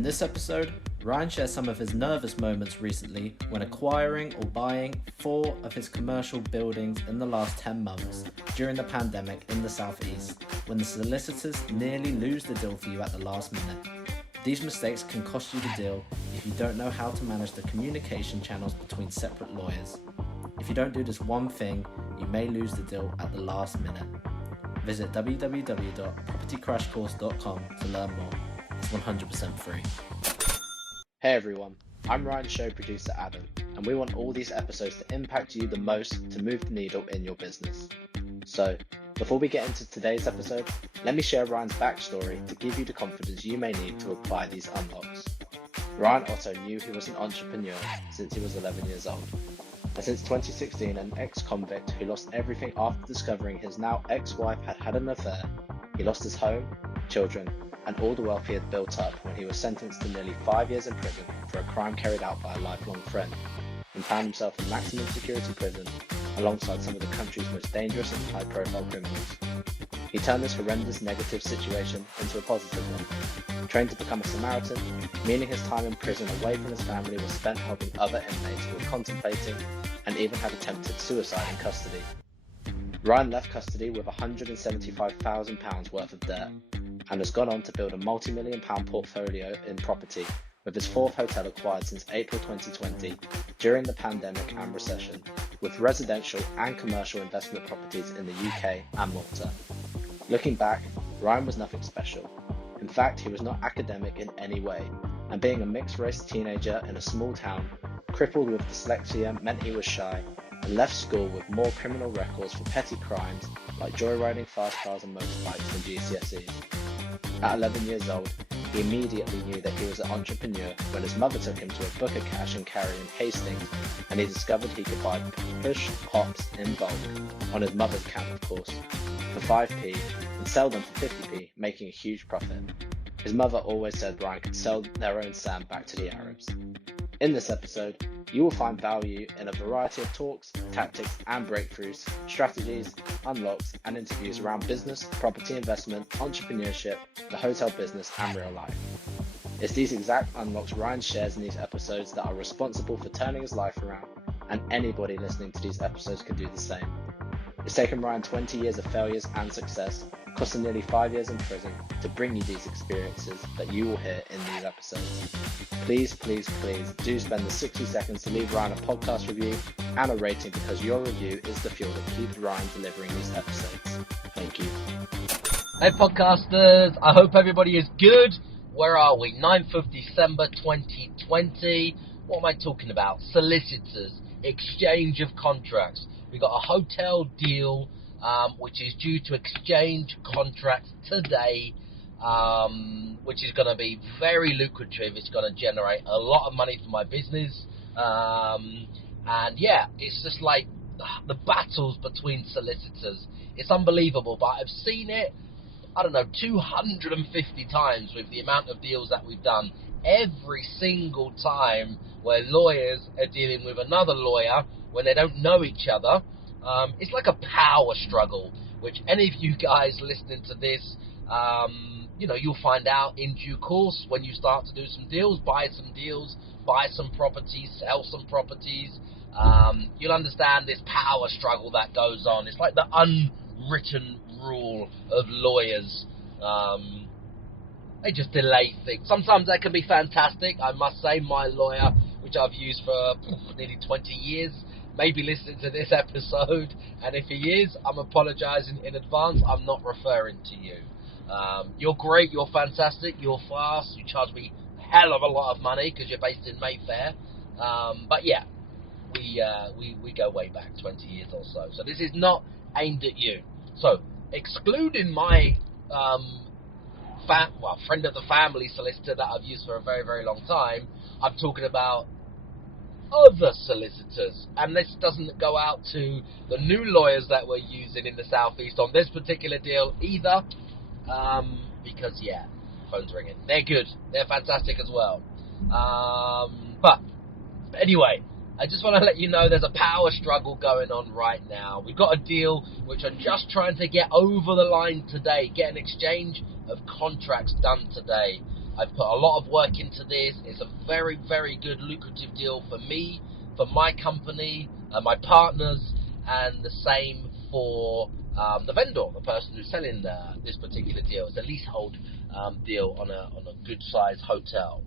In this episode, Ryan shares some of his nervous moments recently when acquiring or buying 4 of his commercial buildings in the last 10 months during the pandemic in the southeast, when the solicitors nearly lose the deal for you at the last minute. These mistakes can cost you the deal if you don't know how to manage the communication channels between separate lawyers. If you don't do this one thing, you may lose the deal at the last minute. Visit www.propertycrashcourse.com to learn more. It's 100% free. Hey everyone, I'm Ryan's show producer Adam, and we want all these episodes to impact you the most to move the needle in your business. So, before we get into today's episode, let me share Ryan's backstory to give you the confidence you may need to apply these unlocks. Ryan Otto knew he was an entrepreneur since he was 11 years old. And since 2016, an ex-convict who lost everything after discovering his now ex-wife had had an affair, he lost his home, children, and all the wealth he had built up when he was sentenced to nearly 5 years in prison for a crime carried out by a lifelong friend, and found himself in maximum security prison alongside some of the country's most dangerous and high-profile criminals. He turned this horrendous negative situation into a positive one. Trained to become a Samaritan, meaning his time in prison away from his family was spent helping other inmates who were contemplating and even had attempted suicide in custody. Ryan left custody with £175,000 worth of debt and has gone on to build a multi-million-pound portfolio in property, with his 4th hotel acquired since April 2020 during the pandemic and recession, with residential and commercial investment properties in the UK and Malta. Looking back, Ryan was nothing special. In fact, he was not academic in any way, and being a mixed-race teenager in a small town, crippled with dyslexia meant he was shy, and left school with more criminal records for petty crimes like joyriding fast cars and motorbikes than GCSEs. At 11 years old, he immediately knew that he was an entrepreneur when his mother took him to a Booker Cash and Carry in Hastings, and he discovered he could buy push hops in bulk, on his mother's account of course, for 5p and sell them for 50p, making a huge profit. His mother always said Ryan could sell their own sand back to the Arabs. In this episode, you will find value in a variety of talks, tactics and breakthroughs, strategies, unlocks and interviews around business, property investment, entrepreneurship, the hotel business and real life. It's these exact unlocks Ryan shares in these episodes that are responsible for turning his life around, and anybody listening to these episodes can do the same. It's taken Ryan 20 years of failures and success, cost him nearly 5 years in prison, to bring you these experiences that you will hear in these episodes. Please do spend the 60 seconds to leave Ryan a podcast review and a rating, because your review is the fuel that keeps Ryan delivering these episodes. Thank you. Hey podcasters, I hope everybody is good. Where are we? 9th of December 2020. What am I talking about? Solicitors, exchange of contracts. We got a hotel deal which is due to exchange contracts today, which is going to be very lucrative. It's going to generate a lot of money for my business. And yeah, it's just like the battles between solicitors. It's unbelievable, but I've seen it, 250 times with the amount of deals that we've done. Every single time where lawyers are dealing with another lawyer when they don't know each other, it's like a power struggle, which any of you guys listening to this, you'll find out in due course when you start to do some deals, buy some properties, sell some properties. You'll understand this power struggle that goes on. It's like the unwritten rule of lawyers. They just delay things. Sometimes they can be fantastic. I must say, my lawyer, which I've used for nearly 20 years, may be listening to this episode, and if he is, I'm apologising in advance. I'm not referring to you. You're great, you're fantastic, you're fast, you charge me a hell of a lot of money because you're based in Mayfair. But yeah, we go way back 20 years or so. So this is not aimed at you. So, excluding my friend of the family solicitor that I've used for a very, very long time, I'm talking about other solicitors, and this doesn't go out to the new lawyers that we're using in the southeast on this particular deal either, because yeah, phone's ringing. They're good, they're fantastic as well. But anyway, I just want to let you know there's a power struggle going on right now. We've got a deal which are just trying to get over the line today, get an exchange of contracts done today. I've put a lot of work into this. It's a very, very good lucrative deal for me, for my company, my partners, and the same for the vendor, the person who's selling this particular deal. It's a leasehold deal on a good sized hotel.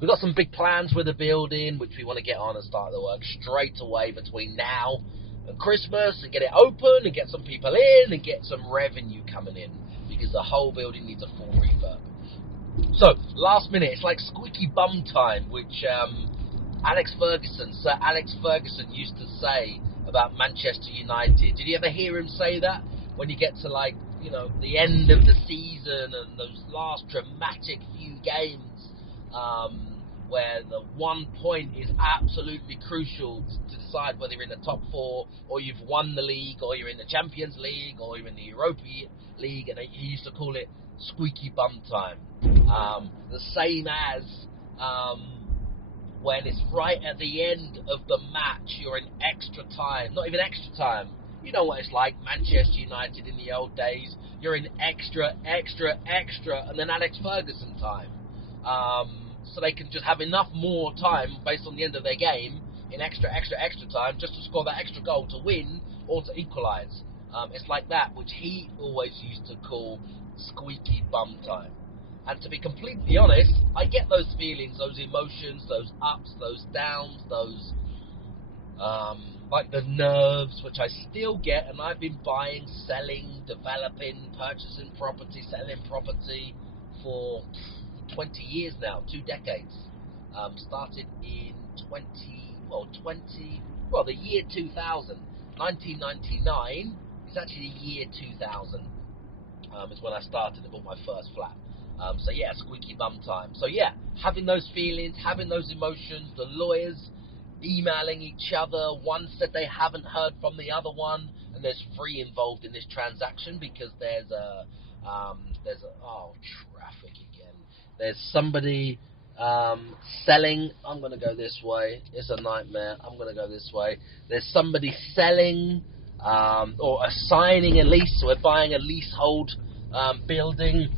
We've got some big plans with the building, which we want to get on and start the work straight away between now and Christmas, and get it open and get some people in and get some revenue coming in, because the whole building needs a full refurb. So, last minute, it's like squeaky bum time, which Sir Alex Ferguson used to say about Manchester United. Did you ever hear him say that? When you get to, like, you know, the end of the season and those last dramatic few games, where the 1 point is absolutely crucial to decide whether you're in the top four, or you've won the league, or you're in the Champions League, or you're in the Europa League, and he used to call it squeaky bum time. The same as when it's right at the end of the match, you're in extra time, not even extra time. You know what it's like, Manchester United in the old days. You're in extra, and then Alex Ferguson time. So they can just have enough more time based on the end of their game in extra time just to score that extra goal to win or to equalise. It's like that, which he always used to call squeaky bum time. And to be completely honest, I get those feelings, those emotions, those ups, those downs, those like the nerves, which I still get, and I've been buying, selling, developing, purchasing property, selling property for 20 years now, 2 decades. Started in the year 2000. 1999 is actually the year 2000. Is when I started and bought my first flat. So yeah, squeaky bum time. So yeah, having those feelings, having those emotions, the lawyers emailing each other. One said they haven't heard from the other one, and there's 3 involved in this transaction because there's traffic again. There's somebody selling. I'm going to go this way. It's a nightmare. I'm going to go this way. There's somebody selling or assigning a lease. So we're buying a leasehold building.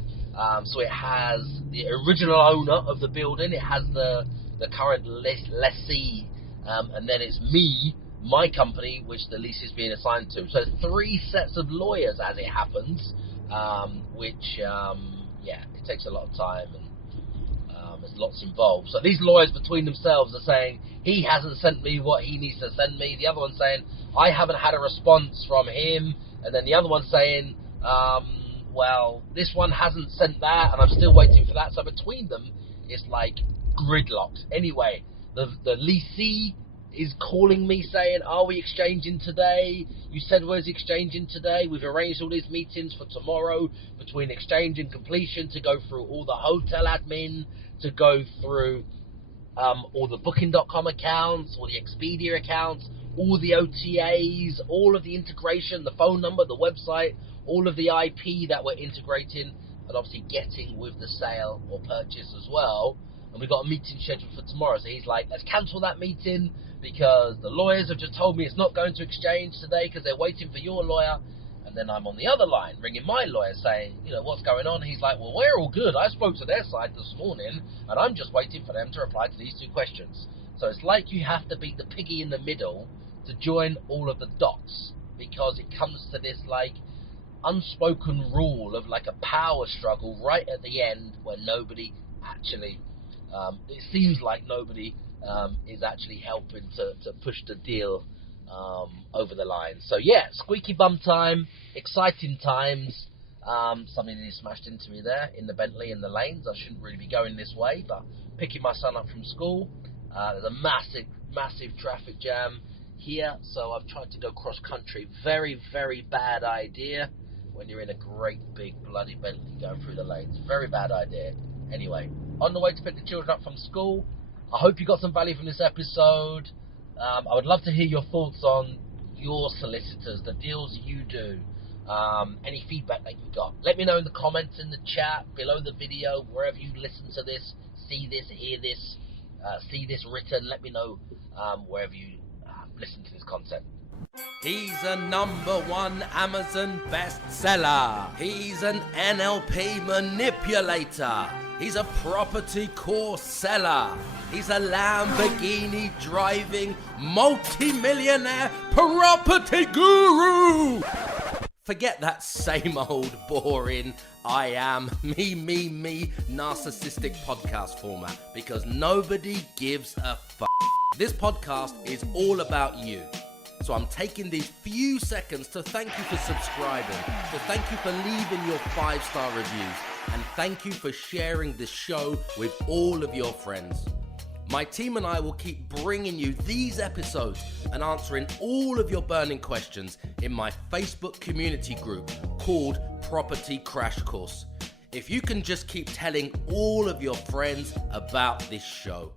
So it has the original owner of the building. It has the current lessee. And then it's me, my company, which the lease is being assigned to. So 3 sets of lawyers, as it happens, which, it takes a lot of time, and there's lots involved. So these lawyers between themselves are saying, he hasn't sent me what he needs to send me. The other one's saying, I haven't had a response from him. And then the other one's saying, this one hasn't sent that, and I'm still waiting for that. So between them, it's like gridlocked. Anyway, the leasee is calling me saying, are we exchanging today? You said we're exchanging today. We've arranged all these meetings for tomorrow between exchange and completion to go through all the hotel admin, to go through all the Booking.com accounts, all the Expedia accounts, all the OTAs, all of the integration, the phone number, the website, all of the IP that we're integrating, and obviously getting with the sale or purchase as well. And we've got a meeting scheduled for tomorrow. So he's like, let's cancel that meeting because the lawyers have just told me it's not going to exchange today because they're waiting for your lawyer. And then I'm on the other line ringing my lawyer saying, what's going on? He's like, well, we're all good. I spoke to their side this morning and I'm just waiting for them to reply to these 2 questions. So it's like you have to be the piggy in the middle to join all of the dots, because it comes to this like unspoken rule of like a power struggle right at the end where nobody actually it seems like nobody is actually helping to push the deal over the line. So yeah, squeaky bum time, exciting times. Something nearly smashed into me there in the Bentley in the lanes. I shouldn't really be going this way, but picking my son up from school. There's a massive traffic jam here, so I've tried to go cross country. Very, very bad idea when you're in a great big bloody Bentley going through the lanes. Very bad idea. Anyway, on the way to pick the children up from school. I hope you got some value from this episode. I would love to hear your thoughts on your solicitors, the deals you do, any feedback that you got. Let me know in the comments, in the chat, below the video, wherever you listen to this, see this, hear this, see this written. Let me know wherever you listen to this content. He's a #1 Amazon bestseller. He's an NLP manipulator. He's a property course seller. He's a Lamborghini driving multi-millionaire property guru. Forget that same old boring I am me narcissistic podcast format, because nobody gives a fuck. This podcast is all about you. So I'm taking these few seconds to thank you for subscribing, to thank you for leaving your 5-star reviews, and thank you for sharing this show with all of your friends. My team and I will keep bringing you these episodes and answering all of your burning questions in my Facebook community group called Property Crash Course. If you can just keep telling all of your friends about this show.